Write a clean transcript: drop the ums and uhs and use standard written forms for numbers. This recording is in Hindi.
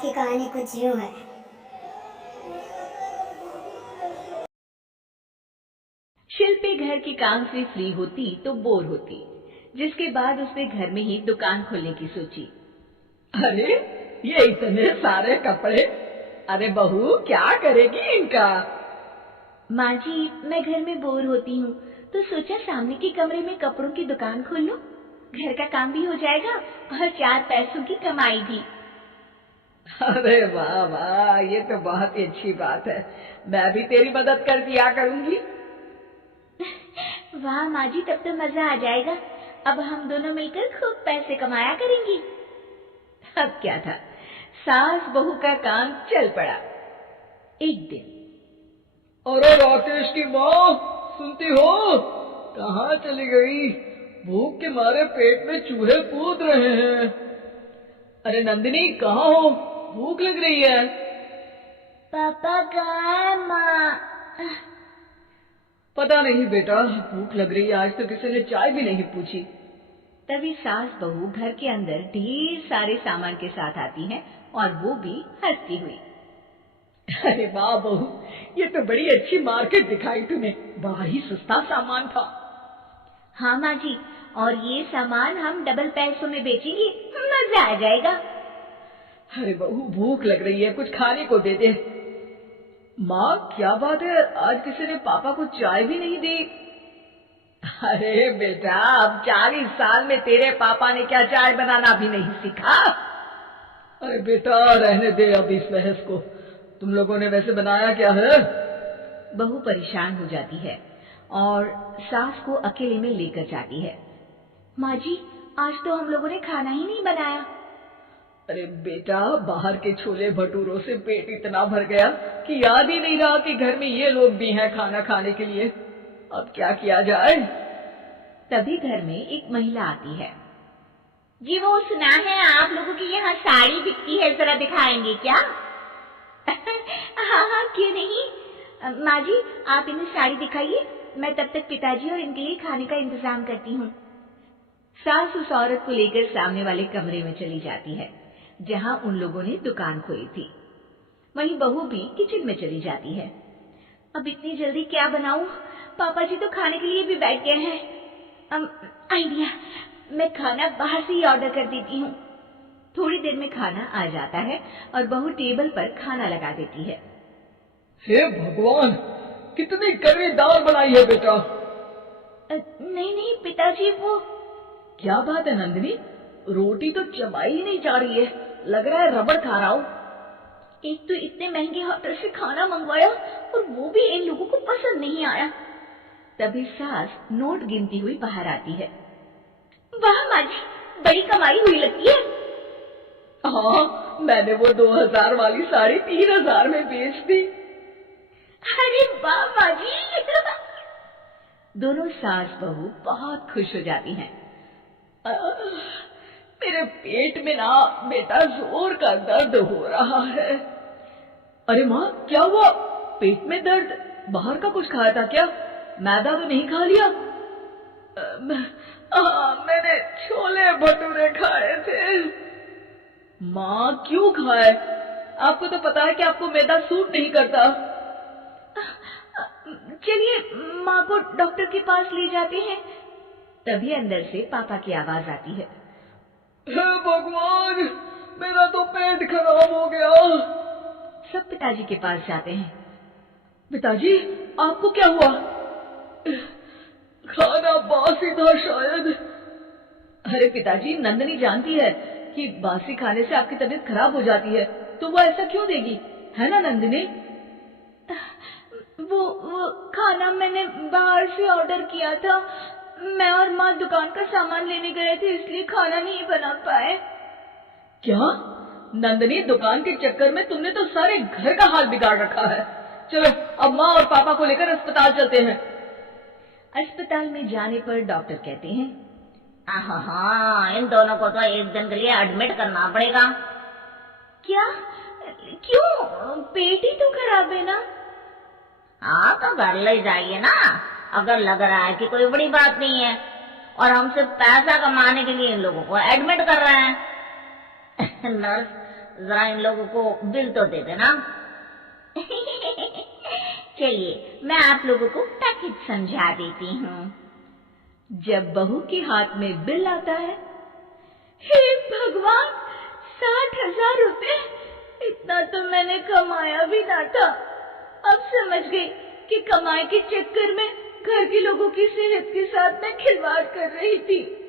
की कहानी कुछ यूं है। शिल्पी घर के काम से फ्री होती तो बोर होती, जिसके बाद उसने घर में ही दुकान खोलने की सोची। अरे ये इतने सारे कपड़े, अरे बहू क्या करेगी इनका? माँ जी, मैं घर में बोर होती हूँ तो सोचा सामने के कमरे में कपड़ों की दुकान खोल लूं। घर का काम भी हो जाएगा और 4 पैसों की कमाई भी। अरे वाह वाह, ये तो बहुत ही अच्छी बात है। मैं भी तेरी मदद कर दिया करूंगी। वाह माँ जी, तब तो मजा आ जाएगा। अब हम दोनों मिलकर खूब पैसे कमाया करेंगे। अब क्या था, सास बहू का काम चल पड़ा। एक दिन, अरे राकेश की माँ, सुनती हो? कहाँ चली गई? भूख के मारे पेट में चूहे कूद रहे हैं। अरे नंदिनी, कहाँ हो? भूख लग रही है। पापा कहाँ है माँ? पता नहीं बेटा, भूख लग रही है। आज तो किसी ने चाय भी नहीं पूछी। तभी सास बहू घर के अंदर ढेर सारे सामान के साथ आती हैं और वो भी हंसती हुई। अरे वाह बहू, ये तो बड़ी अच्छी मार्केट दिखाई तूने। बड़ा ही सस्ता सामान था। हाँ माँ जी, और ये सामान हम डबल पैसों में बेचेंगे, मजा आ जाएगा। अरे बहू, भूख लग रही है, कुछ खाने को दे दे। माँ क्या बात है, आज किसी ने पापा को चाय भी नहीं दी? अरे बेटा, अब 40 साल में तेरे पापा ने क्या चाय बनाना भी नहीं सीखा? अरे बेटा रहने दे अब इस बहस को। तुम लोगों ने वैसे बनाया क्या है? बहू परेशान हो जाती है और सास को अकेले में लेकर जाती है। माँ जी, आज तो हम लोगों ने खाना ही नहीं बनाया। अरे बेटा, बाहर के छोले भटूरों से पेट इतना भर गया कि याद ही नहीं रहा कि घर में ये लोग भी हैं खाना खाने के लिए। अब क्या किया जाए? तभी घर में एक महिला आती है। जी, वो सुना है आप लोगों की यहाँ साड़ी बिकती है, जरा दिखाएंगे क्या? हाँ हाँ, क्यों नहीं। माँ जी, आप इन्हें साड़ी दिखाइए, मैं तब तक पिताजी और इनके लिए खाने का इंतजाम करती हूँ। सास उस औरत को लेकर सामने वाले कमरे में चली जाती है जहाँ उन लोगों ने दुकान खोली थी। वहीं बहू भी किचन में चली जाती है। अब इतनी जल्दी क्या बनाऊं? पापा जी तो खाने के लिए भी बैठ गए हैं। आइडिया, मैं खाना बाहर से ही ऑर्डर कर देती हूँ। थोड़ी देर में खाना आ जाता है और बहू टेबल पर खाना लगा देती है। हे भगवान, कितनी कड़वी दाल बनाई है बेटा। नहीं नहीं पिताजी, वो क्या बात है नंदिनी, रोटी तो चबाई ही नहीं जा रही है, लग रहा है रबड़ खा रहा हूँ। एक तो इतने महंगे होटल से खाना मंगवाया और वो भी इन लोगों को पसंद नहीं आया। तभी सास नोट गिनती हुई बाहर आती है। वाह माँ जी, बड़ी कमाई हुई लगती है। हाँ, मैंने वो 2000 वाली साड़ी 3000 में बेच दी। अरे वाह माँ जी। दोनों सास बहू बहुत खुश हो जाती हैं। मेरे पेट में ना बेटा जोर का दर्द हो रहा है। अरे माँ, क्या हुआ? पेट में दर्द? बाहर का कुछ खाया था क्या? मैदा तो नहीं खा लिया? मैंने छोले भटूरे खाए थे। माँ क्यों खाए? आपको तो पता है कि आपको मैदा सूट नहीं करता। चलिए माँ को डॉक्टर के पास ले जाते हैं। तभी अंदर से पापा की आवाज आती है। हे भगवान, मेरा तो पेट खराब हो गया। सब पिताजी के पास जाते हैं। पिताजी, आपको क्या हुआ? खाना बासी था शायद। अरे पिताजी, नंदनी जानती है कि बासी खाने से आपकी तबीयत खराब हो जाती है, तो वो ऐसा क्यों देगी, है ना नंदिनी? वो खाना मैंने बाहर से ऑर्डर किया था। मैं और माँ दुकान का सामान लेने गए थे, इसलिए खाना नहीं बना पाए। क्या नंदनी, दुकान के चक्कर में तुमने तो सारे घर का हाल बिगाड़ रखा है। चलो अब माँ और पापा को लेकर अस्पताल चलते हैं। अस्पताल में जाने पर डॉक्टर कहते हैं, हाँ, इन दोनों को तो एक दिन के लिए एडमिट करना पड़ेगा। क्या? क्यों? पेट ही तो खराब है ना। हाँ, तो घर ले जाइए ना, अगर लग रहा है कि कोई बड़ी बात नहीं है। और हम सिर्फ पैसा कमाने के लिए इन लोगों को एडमिट कर रहे हैं। नर्स, जरा इन लोगों को बिल तो दे देना। चलिए मैं आप लोगों को पैकेज समझा देती हूँ। जब बहू के हाथ में बिल आता है, हे भगवान, 60,000 रुपए! इतना तो मैंने कमाया भी ना था। अब समझ गई कि कमाई के चक्कर में घर के लोगों की सेहत के साथ मैं खिलवाड़ कर रही थी।